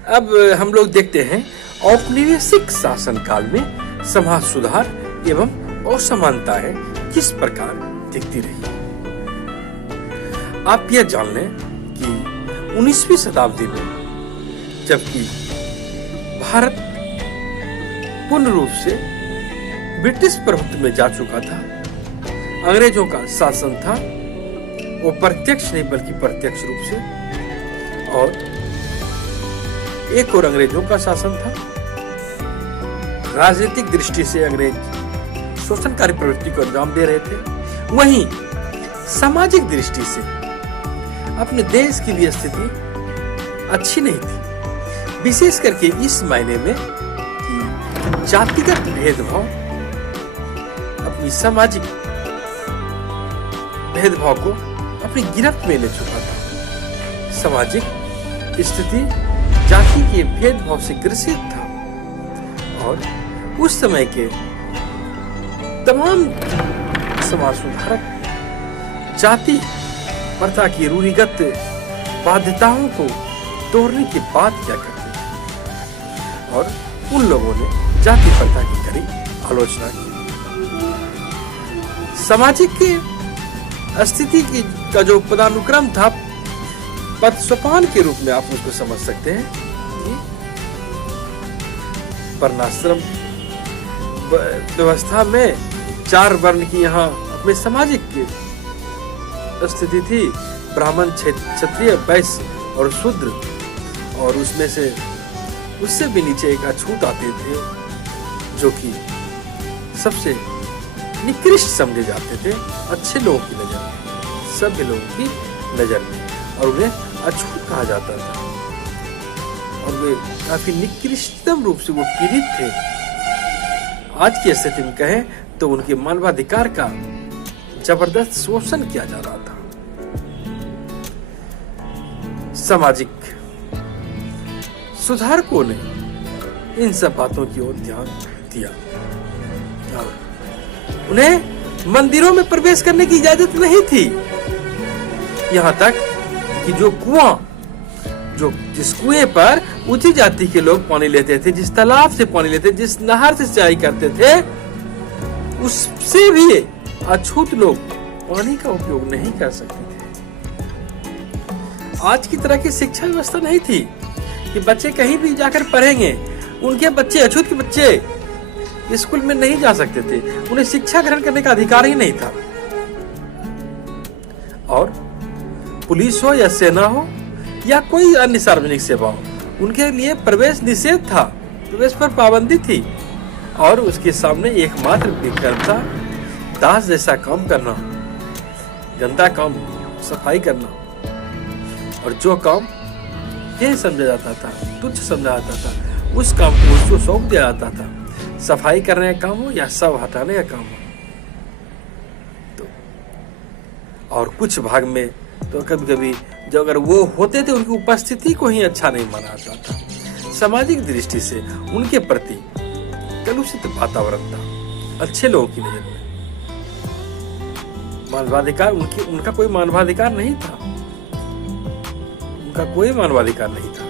अब हम लोग देखते हैं औपनिवेशिक शासन काल में समाज सुधार एवं असमानताएं किस प्रकार दिखती रही। आप यह जान लें कि 19वीं शताब्दी में जबकि भारत पूर्ण रूप से ब्रिटिश प्रभुत्व में जा चुका था, अंग्रेजों का शासन था, वो प्रत्यक्ष नहीं बल्कि प्रत्यक्ष रूप से, और एक और अंग्रेजों का शासन था। राजनीतिक दृष्टि से अंग्रेज शोषणकारी प्रवृत्ति को अंजाम दे रहे थे, वहीं सामाजिक दृष्टि से अपने देश की भी स्थिति अच्छी नहीं थी, विशेष करके इस मायने में कि जातिगत भेदभाव अपनी सामाजिक भेदभाव को अपनी गिरफ्त में ले चुका था। सामाजिक स्थिति जाति के भेदभाव से ग्रसित था और उस समय के तमाम समाज सुधारक जाति प्रथा की रूढ़िगत बाध्यताओं को तोड़ने की बात क्या करते हैं और उन लोगों ने जाति प्रथा की कड़ी आलोचना की। सामाजिक स्थिति की का जो पदानुक्रम था, पद सोपान के रूप में आप उसको समझ सकते हैं। वर्णाश्रम व्यवस्था में 4 वर्ण की यहाँ अपने सामाजिक स्थिति थी, ब्राह्मण, क्षत्रिय, वैश्य और शूद्र, और उसमें से उससे भी नीचे एक अछूत आते थे जो कि सबसे निकृष्ट समझे जाते थे अच्छे लोगों की नजर में, सभी लोगों की नजर में, और उन्हें अछूत कहा जाता था और वे काफी निकृष्टतम रूप से वो पीड़ित थे। आज की स्थिति में कहें तो उनके मानवाधिकार का जबरदस्त शोषण किया जा रहा था। सामाजिक सुधारकों ने इन सब बातों की ओर ध्यान दिया। उन्हें मंदिरों में प्रवेश करने की इजाजत नहीं थी, यहाँ तक कि जिस कुएं पर ऊंची जाति के लोग पानी लेते थे, जिस तालाब से पानी लेते, जिस नहर से सिंचाई करते थे, उससे भी अछूत लोग पानी का उपयोग नहीं कर सकते थे। आज की तरह की शिक्षा व्यवस्था नहीं थी कि बच्चे कहीं भी जाकर पढ़ेंगे। उनके बच्चे, अछूत के बच्चे स्कूल में नहीं जा सकते थे, उन्हें शिक्षा ग्रहण करने का अधिकार ही नहीं था। और पुलिस हो या सेना हो या कोई अन्य सार्वजनिक सेवा हो, उनके लिए प्रवेश निषेध था, प्रवेश पर पाबंदी थी, और उसके सामने एकमात्र विकल्प था दास जैसा काम करना, गंदा काम, सफाई करना, और जो काम यह समझा जाता था, तुच्छ समझा जाता था, उस काम को उसको सौंप दिया जाता था। सफाई करने का काम हो या शव हटाने का काम हो। तो और कुछ भाग में तो कभी कभी जो अगर वो होते थे, उनकी उपस्थिति को ही अच्छा नहीं माना जाता था। सामाजिक दृष्टि से उनके प्रति कलुषित वातावरण था अच्छे लोगों की नजर में। मानवाधिकार उनका कोई मानवाधिकार नहीं था, उनका कोई मानवाधिकार नहीं था।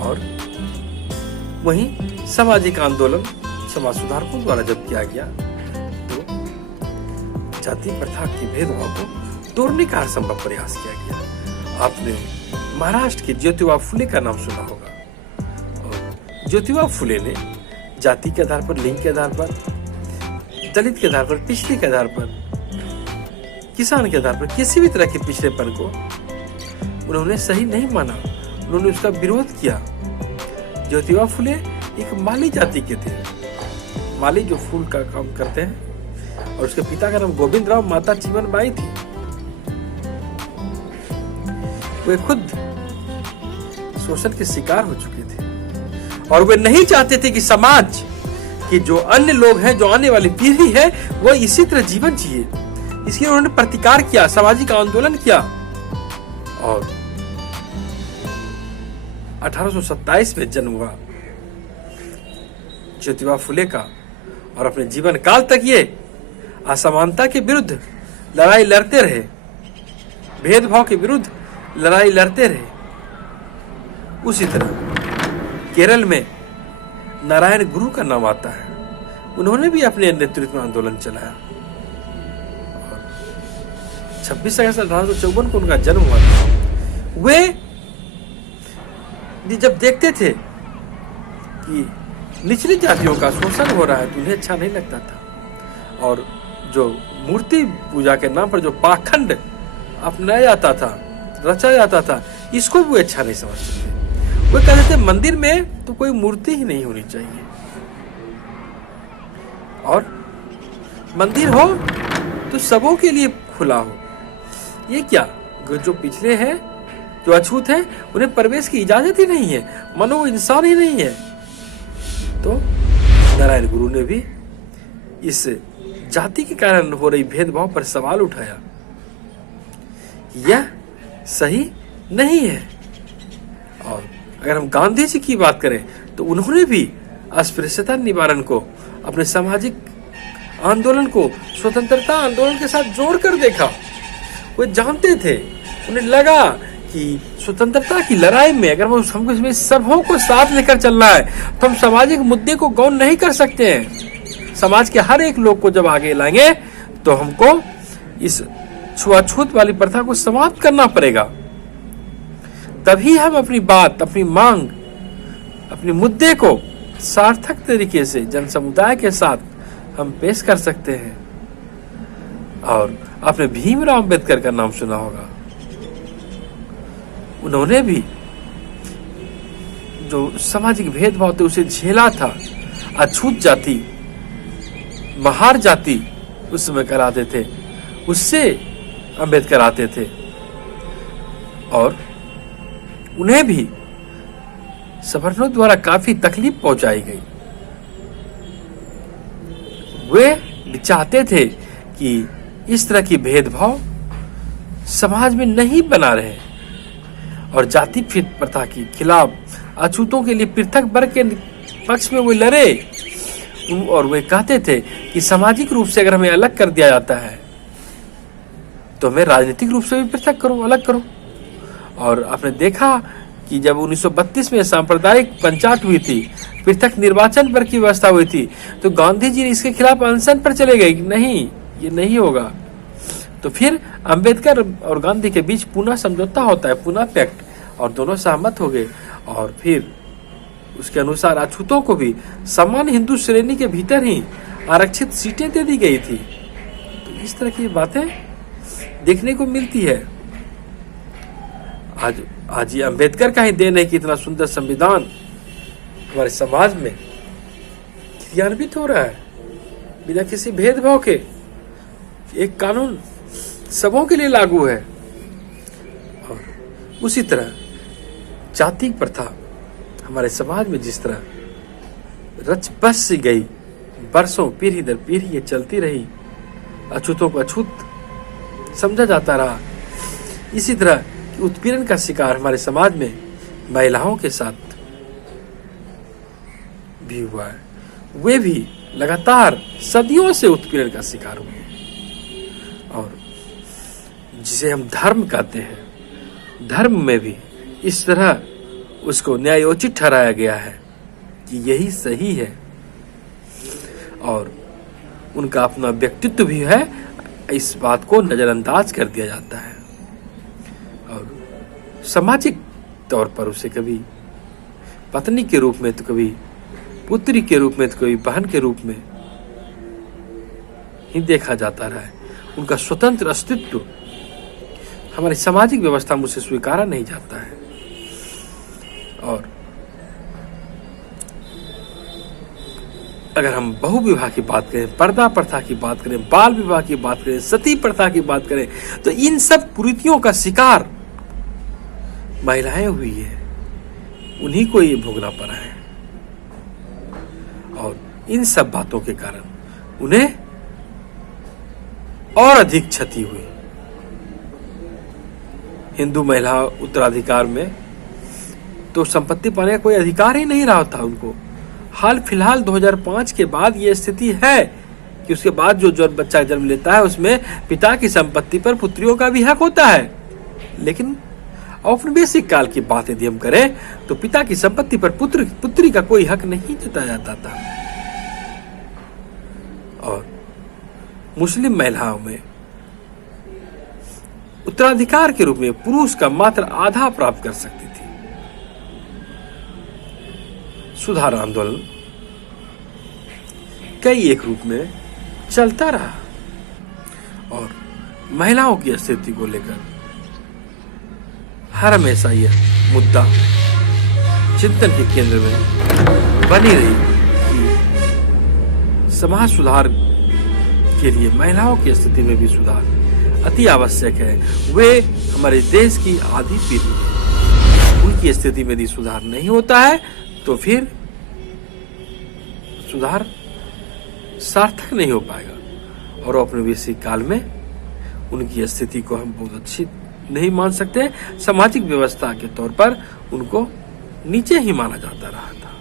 और वहीं सामाजिक आंदोलन समाज सुधारकों द्वारा जब किया गया तो जाति प्रथा की भेदभाव को तोड़ने का हर संभव प्रयास किया गया। आपने महाराष्ट्र के ज्योतिबा फुले का नाम सुना होगा, और ज्योतिबा फुले ने जाति के आधार पर, लिंग के आधार पर, दलित के आधार पर, पिछड़े के आधार पर, किसान के आधार पर किसी भी तरह के पिछड़ेपन को उन्होंने सही नहीं माना, उन्होंने उसका विरोध किया। ज्योतिबा फुले एक माली जाति के थे, माली जो फूल का काम करते हैं, और उसके पिता का नाम गोविंद राव, माता जीवन बाई थी। वे खुद शोषण के शिकार हो चुके थे और वे नहीं चाहते थे कि समाज कि जो अन्य लोग हैं, जो आने वाली पीढ़ी है, वो इसी तरह जीवन जिए। इसलिए उन्होंने प्रतिकार किया, सामाजिक आंदोलन किया, और 1827 में जन्म हुआ ज्योतिबा फुले का, और अपने जीवन काल तक ये असमानता के विरुद्ध लड़ाई लड़ते रहे, भेदभाव के विरुद्ध लड़ाई लड़ते रहे। उसी तरह केरल में नारायण गुरु का नाम आता है। उन्होंने भी अपने नेतृत्व में आंदोलन चलाया। 26 अगस्त 1854 को उनका जन्म हुआ था। वे जब देखते थे कि निचली जातियों का शोषण हो रहा है तो उन्हें अच्छा नहीं लगता था, और जो मूर्ति पूजा के नाम पर जो पाखंड अपनाया जाता था, रचा जाता था, इसको भी अच्छा नहीं समझते थे। वे कहते थे मंदिर में तो कोई मूर्ति ही नहीं होनी चाहिए, और मंदिर हो तो सबों के लिए खुला हो। ये क्या, जो पिछले हैं, जो अछूत हैं, उन्हें प्रवेश की इजाजत ही नहीं है, मानो वो इंसान ही नहीं है। तो नारायण गुरु ने भी इस जाति के कारण हो रही भेदभाव पर सवाल उठाया। यह सही नहीं है। और अगर हम गांधी जी की बात करें तो उन्होंने भी अस्पृश्यता निवारण को, अपने सामाजिक आंदोलन को स्वतंत्रता आंदोलन के साथ जोड़कर देखा। वे जानते थे, उन्हें लगा कि स्वतंत्रता की लड़ाई में अगर हमको इसमें सबों को साथ लेकर चलना है तो हम सामाजिक मुद्दे को गौण नहीं कर सकते हैं। समाज के हर एक लोग को जब आगे लाएंगे तो हमको इस छुआछूत वाली प्रथा को समाप्त करना पड़ेगा। तभी हम अपनी बात, अपनी मांग, अपने मुद्दे को सार्थक तरीके से जन समुदाय के साथ हम पेश कर सकते हैं। और आपने भीमराव अंबेडकर का नाम सुना होगा। उन्होंने भी जो सामाजिक भेदभाव थे उसे झेला था। अछूत जाति, महार जाति उस समय कराते थे, उससे अंबेडकर आते थे, और उन्हें भी सवर्णों द्वारा काफी तकलीफ पहुंचाई गई। वे चाहते थे कि इस तरह की भेदभाव समाज में नहीं बना रहे, और जाति प्रथा के खिलाफ अछूतों के लिए पृथक वर्ग के पक्ष में वे लड़े। और वे कहते थे कि सामाजिक रूप से अगर हमें अलग कर दिया जाता है तो हमें राजनीतिक रूप से भी पृथक करो, अलग करो। और आपने देखा कि जब 1932 में सांप्रदायिक पंचायत हुई थी, पृथक निर्वाचन पर की व्यवस्था हुई थी, तो गांधी जी इसके खिलाफ अनशन पर चले गए कि नहीं, ये नहीं होगा। तो फिर अंबेडकर और गांधी के बीच पुनः समझौता होता है, पुनः पैक्ट, और दोनों सहमत हो गए। और फिर उसके अनुसार अछूतों को भी समान हिंदू श्रेणी के भीतर ही आरक्षित सीटें दे दी गई थी। तो इस तरह की बातें देखने को मिलती है। आज ये अंबेडकर का ही देन है कि इतना सुंदर संविधान हमारे समाज में क्रियान्वित हो रहा है बिना किसी भेदभाव के। एक कानून सबों के लिए लागू है। और उसी तरह जाति प्रथा हमारे समाज में जिस तरह रच बस सी गई, बरसों पीढ़ी दर पीढ़ी ये चलती रही, अछूतों को अछूत समझा जाता रहा, इसी तरह उत्पीड़न का शिकार हमारे समाज में महिलाओं के साथ भी हुआ है। वे भी लगातार सदियों से उत्पीड़न का शिकार हुए। और जिसे हम धर्म कहते हैं, धर्म में भी इस तरह उसको न्यायोचित ठहराया गया है कि यही सही है। और उनका अपना व्यक्तित्व भी है, इस बात को नजरअंदाज कर दिया जाता है। और सामाजिक तौर पर उसे कभी पत्नी के रूप में, तो कभी पुत्री के रूप में, तो कभी बहन के रूप में ही देखा जाता रहा है। उनका स्वतंत्र अस्तित्व हमारी सामाजिक व्यवस्था में उसे स्वीकारा नहीं जाता है। और अगर हम बहु विवाह की बात करें, पर्दा प्रथा की बात करें, बाल विवाह की बात करें, सती प्रथा की बात करें, तो इन सब कुरीतियों का शिकार महिलाएं हुई है, उन्हीं को ये भोगना पड़ा है। और इन सब बातों के कारण उन्हें और अधिक क्षति हुई। हिंदू महिला उत्तराधिकार में तो संपत्ति पाने का कोई अधिकार ही नहीं रहा था उनको। हाल फिलहाल 2005 के बाद ये स्थिति है कि उसके बाद जो बच्चा जन्म लेता है उसमें पिता की संपत्ति पर पुत्रियों का भी हक होता है। लेकिन औपनिवेशिक काल की बात यदि हम करें तो पिता की संपत्ति पर पुत्री का कोई हक नहीं जताया जाता था और मुस्लिम महिलाओं में उत्तराधिकार के रूप में पुरुष का मात्र आधा प्राप्त कर सकती थी। सुधार आंदोलन कई एक रूप में चलता रहा और महिलाओं की स्थिति को लेकर हर हमेशा यह मुद्दा चिंतन के केंद्र में बनी रही कि समाज सुधार के लिए महिलाओं की स्थिति में भी सुधार अति आवश्यक है। वे हमारे देश की आधी पीढ़ी है, उनकी स्थिति में यदि सुधार नहीं होता है तो फिर सुधार सार्थक नहीं हो पाएगा और औपनिवेशिक काल में उनकी स्थिति को हम बहुत अच्छी नहीं मान सकते। सामाजिक व्यवस्था के तौर पर उनको नीचे ही माना जाता रहा था।